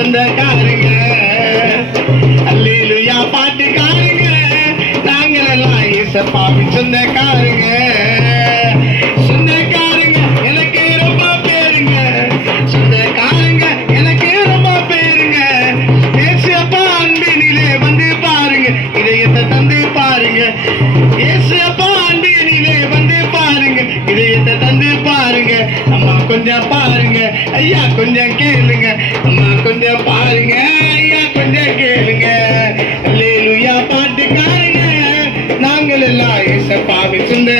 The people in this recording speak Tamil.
சொந்தக்காரங்க அல்லேலுயா பாட்டுக்காரங்க நாங்கள் எல்லாம் ஏசப்பாவின் சொந்தக்காரங்க. சொந்தக்காரங்க எனக்கு ரொம்ப பேருங்க. சொந்தக்காரங்க எனக்கு ரொம்ப பேருங்க. அன்பினிலே வந்து பாருங்க. இதயத்தை தந்து பாருங்க. ஏசப்பா அன்பினிலே வந்து பாருங்க. இதயத்தை தந்து பாருங்க. அம்மா கொஞ்சம் பாருங்க. ஐயா கொஞ்சம் கேளுங்க. அம்மா அல்லேலூயா